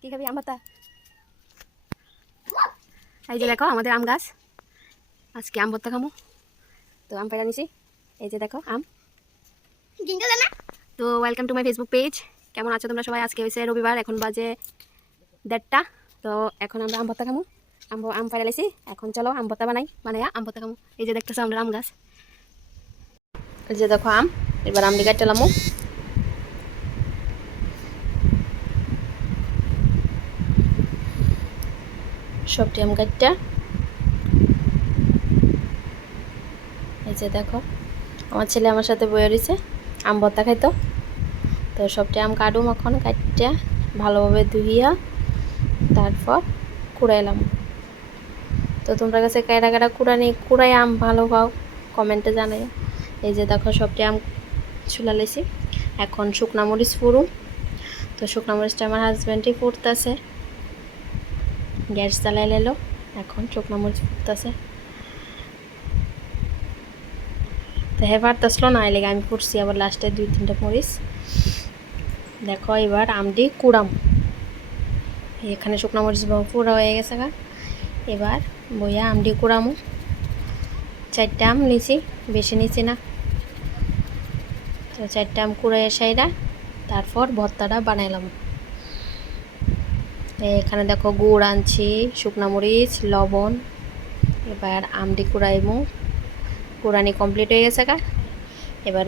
কি খাবি আম ভর্তা? এই যে দেখো আমাদের আম গাছ, আজকে আম ভর্তা খামো। তো আম পেড়া নিছি, এই যে দেখো আম। তো welcome to my Facebook page. কেমন আছো তোমরা সবাই? আজকে হয়েছে রবিবার, এখন বাজে 1:30। তো এখন আমরা আম ভর্তা খামো। আম পেড়া লাইছি, এখন চলো আম ভর্তা বানাই আম ভর্তা খামো। এই যে দেখতেছো আমরা আম গাছ, এই যে দেখো আম। এবার আম দিকে চালামো। সবটি আম কাটটা, এই যে দেখো আমার ছেলে আমার সাথে বয়ে রয়েছে আম ভর্তা খাইতো। তো সবটি আম কাটুম এখন, কাটটা ভালোভাবে ধুইয়া তারপর কুড়াইলাম। তো তোমরা কাছে কাটা কাটা কুড়াই আম ভালো পাও কমেন্টে জানাই। এই যে দেখো সবটি আম ছুলা লেছি, এখন শুকনা মরিচ ফুরুম। তো শুকনা মরিচটা আমার হাজব্যান্ডই ফুটতেছে, গ্যাস জ্বালাই লেলো, এখন শুকনা মরিচ ফুটতেছে। তো হেবার তসলো না এলে আমি ফুটছি আবার লাস্টে 2-3টা মরিচ। দেখো এবার আমটি কুড়াম, এখানে শুকনা মরিচ পুরা হয়ে গেছে গা। এবার বইয়া আমটি কুড়ামো। 4টা আম নিছি, বেশি নিছি না। তো 4টা আম কুড়াইয়া সাইরা তারপর ভর্তাটা বানাইলাম। এখানে দেখো গুড় আনছি, শুকনা মরিচ, লবণ। এবার আমটি কুড়াইমু, কুড়ানি কমপ্লিট হয়ে গেছে গা। এবার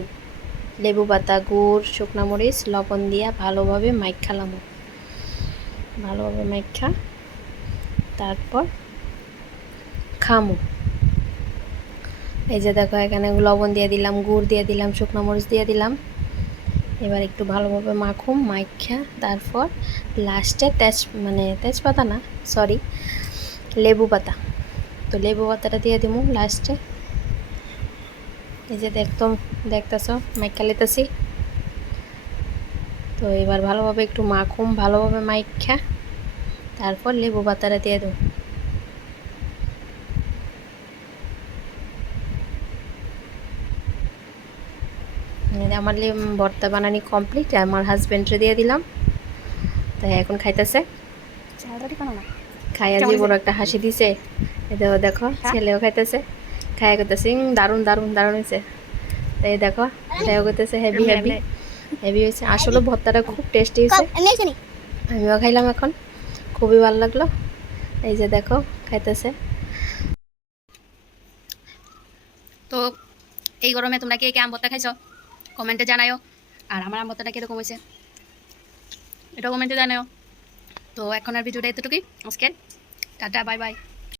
লেবু পাতা, গুড়, শুকনা মরিচ, লবণ দিয়া ভালোভাবে মাইখালাম। ভালোভাবে মাইখা তারপর খামু। এই যে দেখো এখানে লবণ দিয়ে দিলাম, গুড় দিয়ে দিলাম, শুকনো মরিচ দিয়ে দিলাম। এবার একটু ভালোভাবে মাখুম, মাইখা তারপর লাস্টে তেজপাতা না, সরি, লেবু পাতা। তো লেবু পাতাটা দিয়ে দিব লাস্টে। এই যে দেখতেছো মাইখা লেতেছি। তো এবার ভালোভাবে একটু মাখুম, ভালোভাবে মাইখা তারপর লেবু পাতাটা দিয়ে দেব। আমার ভর্তা বানানি কমপ্লিট, আমার হাজব্যান্ডরে দিয়ে দিলাম। তাই এখন খাইতেছে, খাইয়া যে বড় একটা হাসি দিছে। এটাও দেখো ছেলেও খাইতেছে, খাইয়া করতেছে দারুণ দারুণ দারুণ হয়েছে। তাই দেখো এটাও করতেছে হেভি হেভি হেভি হয়েছে। আসলে ভর্তাটা খুব টেস্টি হয়েছে, আমিও খাইলাম এখন, খুবই ভালো লাগলো। এই যে দেখো খাইতেছে। তো এই গরমে তোমরা কে কে আম ভর্তা খাইছো কমেন্টে জানাও, আর আমার আম ভর্তাটা কীরকম হয়েছে এটাও কমেন্টে জানাও। তো এখন আর ভিডিওটা এতটুকুই আজকে, টাটা বাই বাই।